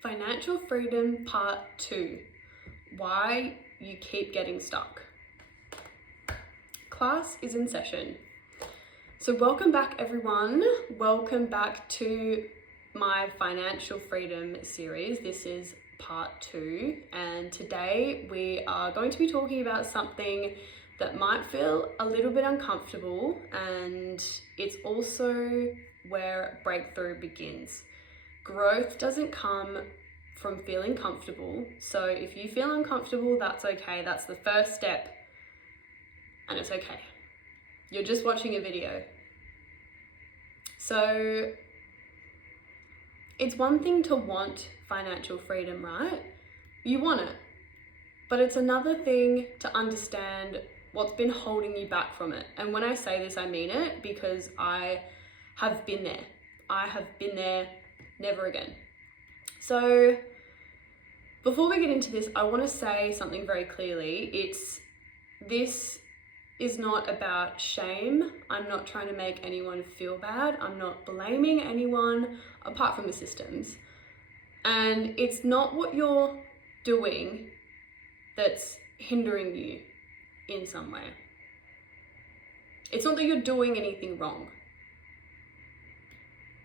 Financial Freedom Part 2. Why you keep getting stuck. Class is in session. So welcome back everyone. Welcome back to my Financial Freedom series. This is Part 2 and today we are going to be talking about something that might feel a little bit uncomfortable, and it's also where breakthrough begins. Growth doesn't come from feeling comfortable. So if you feel uncomfortable, that's okay. That's the first step and it's okay. You're just watching a video. So it's one thing to want financial freedom, right? You want it. But it's another thing to understand what's been holding you back from it. And when I say this, I mean it, because I have been there. I have been there, never again. So before we get into this, I want to say something very clearly. This is not about shame. I'm not trying to make anyone feel bad. I'm not blaming anyone apart from the systems. And it's not what you're doing that's hindering you in some way. It's not that you're doing anything wrong.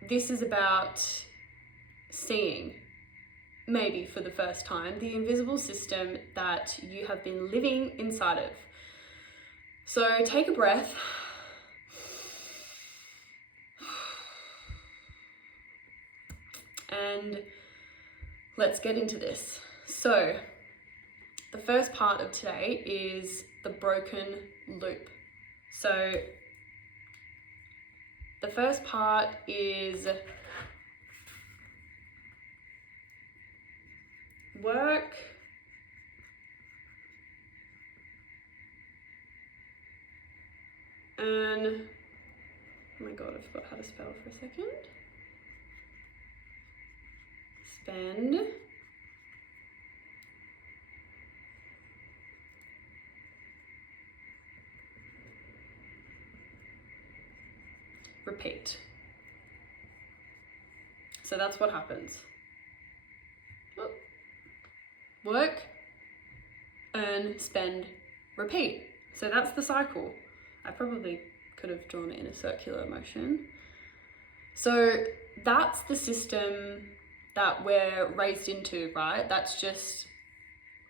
This is about seeing, maybe for the first time, the invisible system that you have been living inside of. So take a breath. And let's get into this. So the first part of today is the broken loop. So the first part is work, and oh my god, I forgot how to spell for a second. Spend, repeat. So that's what happens. Work, earn, spend, repeat. So that's the cycle. I probably could have drawn it in a circular motion. So that's the system that we're raised into, right? That's just,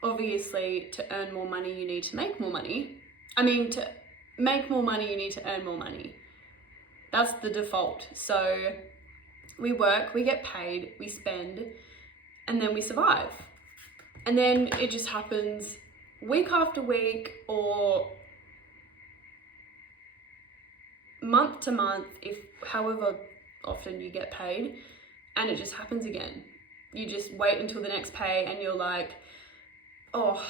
obviously, to earn more money, you need to make more money. To make more money, you need to earn more money. That's the default. So we work, we get paid, we spend, and then we survive. And then it just happens week after week or month to month, if however often you get paid, and it just happens again. You just wait until the next pay and you're like, oh,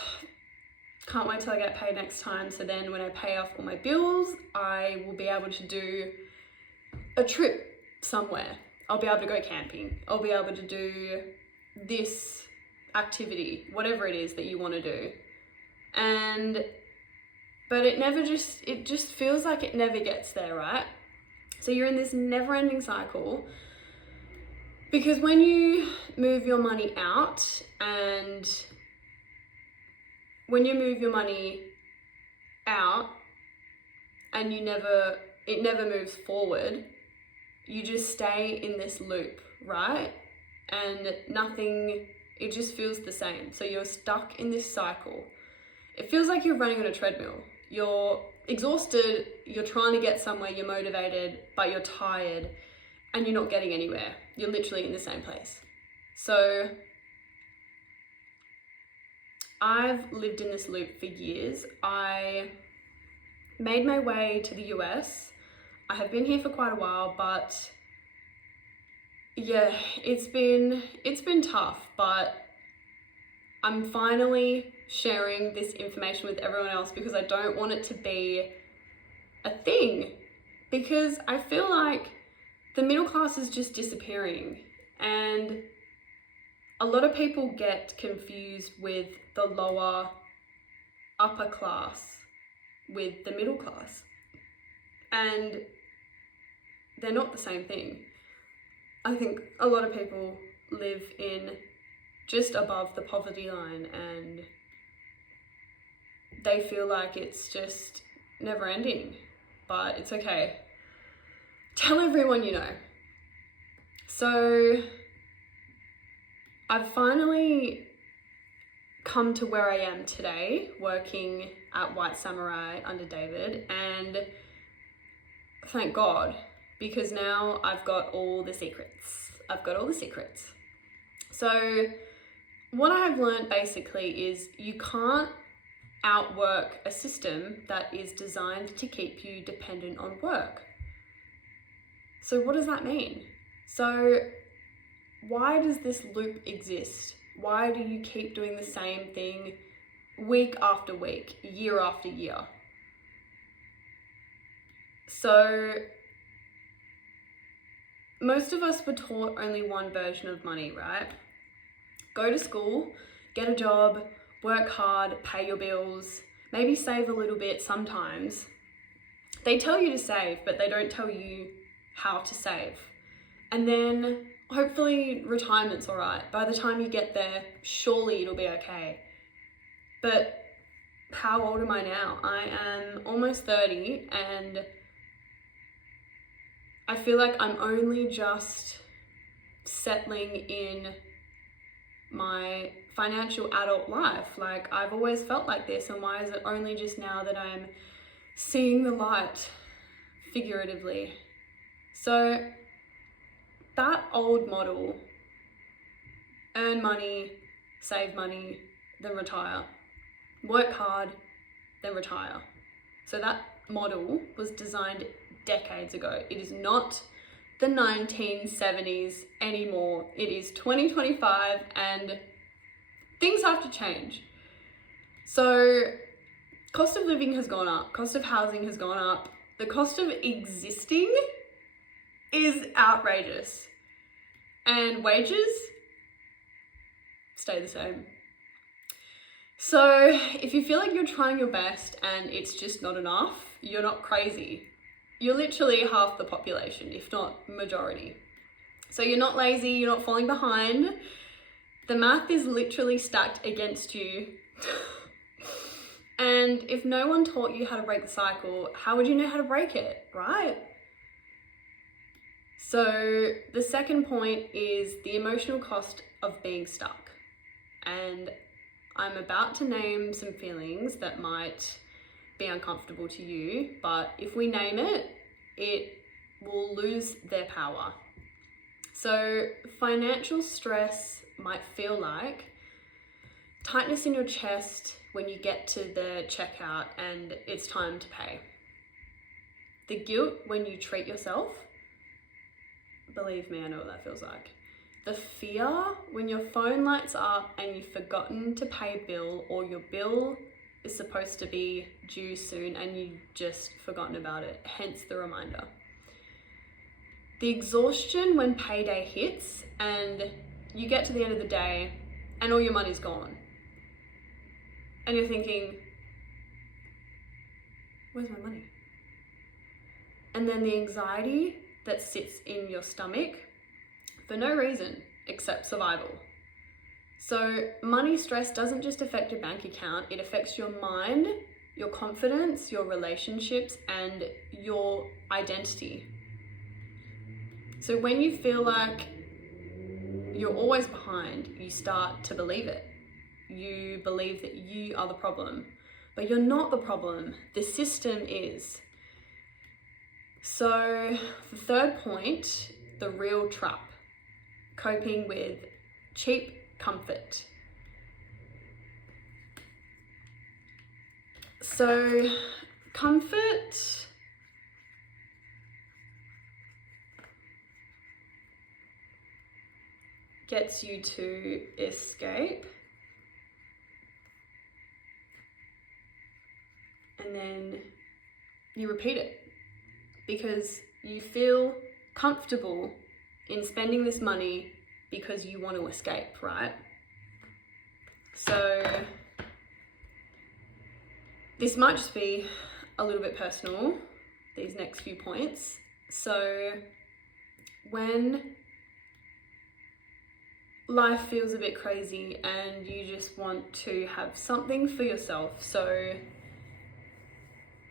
can't wait till I get paid next time. So then when I pay off all my bills, I will be able to do a trip somewhere. I'll be able to go camping. I'll be able to do this activity, whatever it is that you want to do. But it just feels like it never gets there, right? So you're in this never-ending cycle, because when you move your money out and when you move your money out and it never moves forward, you just stay in this loop, right? And it just feels the same. So you're stuck in this cycle. It feels like you're running on a treadmill. You're exhausted, you're trying to get somewhere, you're motivated, but you're tired and you're not getting anywhere. You're literally in the same place. So I've lived in this loop for years. I made my way to the US. I have been here for quite a while, but yeah, it's been tough, but I'm finally sharing this information with everyone else because I don't want it to be a thing, because I feel like the middle class is just disappearing, and a lot of people get confused with the lower upper class, with the middle class. And they're not the same thing. I think a lot of people live in just above the poverty line and they feel like it's just never ending, but it's okay. Tell everyone you know. So I've finally come to where I am today, working at White Samurai under David, and thank God, because now I've got all the secrets. So what I've learned basically is you can't outwork a system that is designed to keep you dependent on work. So what does that mean? So why does this loop exist? Why do you keep doing the same thing week after week, year after year? So most of us were taught only one version of money, right? Go to school, get a job, work hard, pay your bills, maybe save a little bit sometimes. They tell you to save, but they don't tell you how to save. And then hopefully retirement's all right. By the time you get there, surely it'll be okay. But how old am I now? I am almost 30 and I feel like I'm only just settling in my financial adult life. Like, I've always felt like this, and why is it only just now that I'm seeing the light, figuratively? So that old model, earn money, save money, then retire, work hard, then retire. So that model was designed decades ago. It is not the 1970s anymore. It is 2025 and things have to change. So cost of living has gone up, cost of housing has gone up, the cost of existing is outrageous, and wages stay the same. So if you feel like you're trying your best and it's just not enough, you're not crazy. You're literally half the population, if not majority. So you're not lazy, you're not falling behind. The math is literally stacked against you. And if no one taught you how to break the cycle, how would you know how to break it, right? So the second point is the emotional cost of being stuck. And I'm about to name some feelings that might be uncomfortable to you, but if we name it, it will lose their power. So financial stress might feel like tightness in your chest when you get to the checkout and it's time to pay. The guilt when you treat yourself, believe me, I know what that feels like. The fear when your phone lights up and you've forgotten to pay a bill, or your bill is supposed to be due soon and you've just forgotten about it, hence the reminder. The exhaustion when payday hits and you get to the end of the day and all your money's gone. And you're thinking, where's my money? And then the anxiety that sits in your stomach for no reason except survival. So money stress doesn't just affect your bank account, it affects your mind, your confidence, your relationships, and your identity. So when you feel like you're always behind, you start to believe it. You believe that you are the problem, but you're not the problem, the system is. So the third point, the real trap, coping with cheap comfort. So comfort gets you to escape, and then you repeat it because you feel comfortable in spending this money because you want to escape, right? So this might just be a little bit personal, these next few points. So when life feels a bit crazy and you just want to have something for yourself, so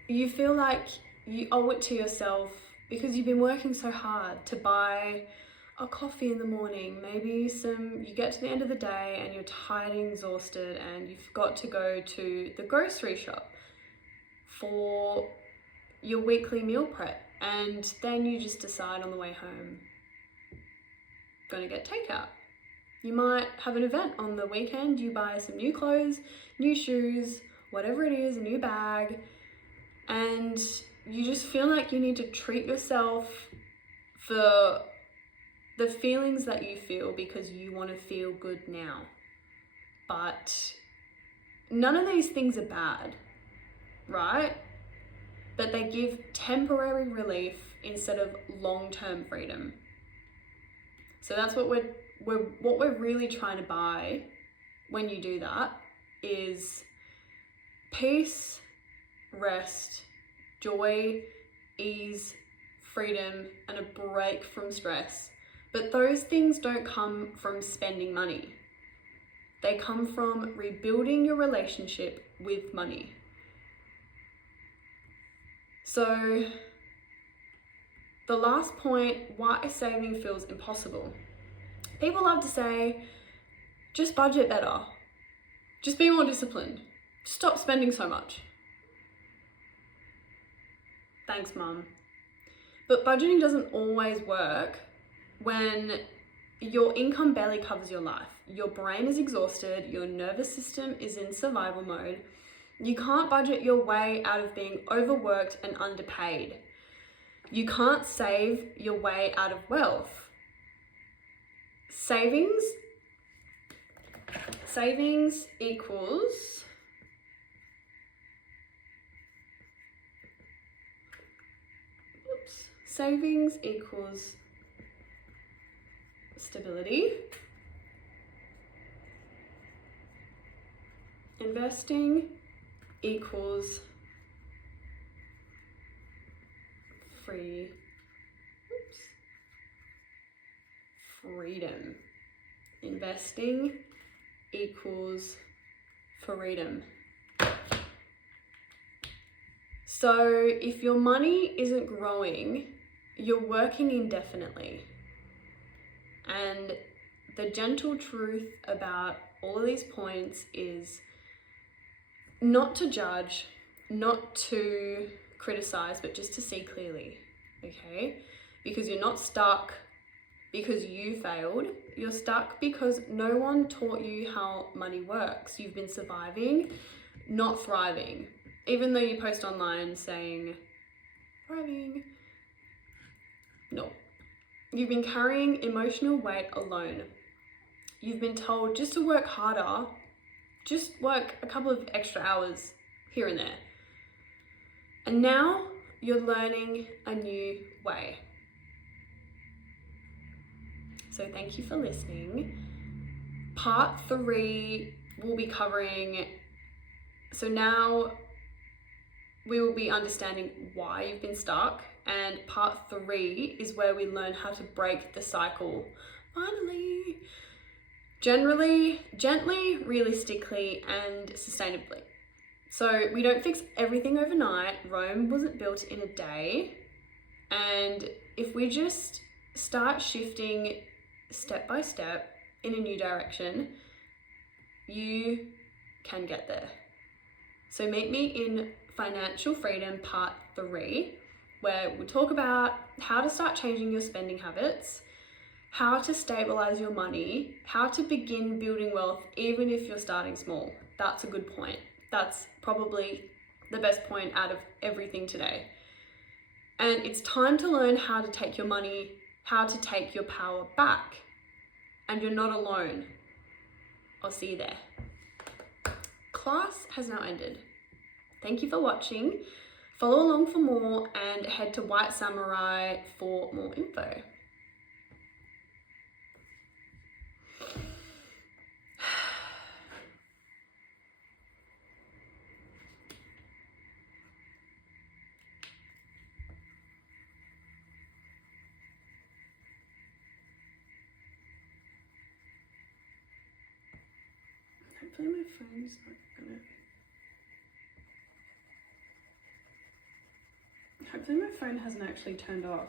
you feel like you owe it to yourself because you've been working so hard to buy a coffee in the morning, maybe you get to the end of the day and you're tired and exhausted and you've got to go to the grocery shop for your weekly meal prep, and then you just decide on the way home, gonna get takeout. You might have an event on the weekend, you buy some new clothes, new shoes, whatever it is, a new bag, and you just feel like you need to treat yourself for the feelings that you feel because you want to feel good now. But none of these things are bad, right? But they give temporary relief instead of long-term freedom. So that's what we're really trying to buy when you do that is peace, rest, joy, ease, freedom, and a break from stress. But those things don't come from spending money. They come from rebuilding your relationship with money. So the last point, why saving feels impossible. People love to say, just budget better. Just be more disciplined. Stop spending so much. Thanks, Mum. But budgeting doesn't always work when your income barely covers your life. Your brain is exhausted, your nervous system is in survival mode. You can't budget your way out of being overworked and underpaid. You can't save your way out of wealth. Savings equals stability. Investing equals freedom. Investing equals freedom. So if your money isn't growing, you're working indefinitely. And the gentle truth about all of these points is not to judge, not to criticize, but just to see clearly, okay? Because you're not stuck because you failed. You're stuck because no one taught you how money works. You've been surviving, not thriving. Even though you post online saying, thriving, no. You've been carrying emotional weight alone. You've been told just to work harder, just work a couple of extra hours here and there. And now you're learning a new way. So thank you for listening. Part 3 will be covering, so now we will be understanding why you've been stuck, and part 3 is where we learn how to break the cycle. Finally. Generally, gently, realistically, and sustainably. So we don't fix everything overnight. Rome wasn't built in a day. And if we just start shifting step by step in a new direction, you can get there. So meet me in Financial Freedom Part 3, where we'll talk about how to start changing your spending habits, how to stabilize your money, how to begin building wealth even if you're starting small. That's a good point. That's probably the best point out of everything today. And it's time to learn how to take your money, how to take your power back. And you're not alone. I'll see you there. Class has now ended. Thank you for watching. Follow along for more and head to White Samurai for more info. Hopefully my phone's not gonna... Hopefully my phone hasn't actually turned off.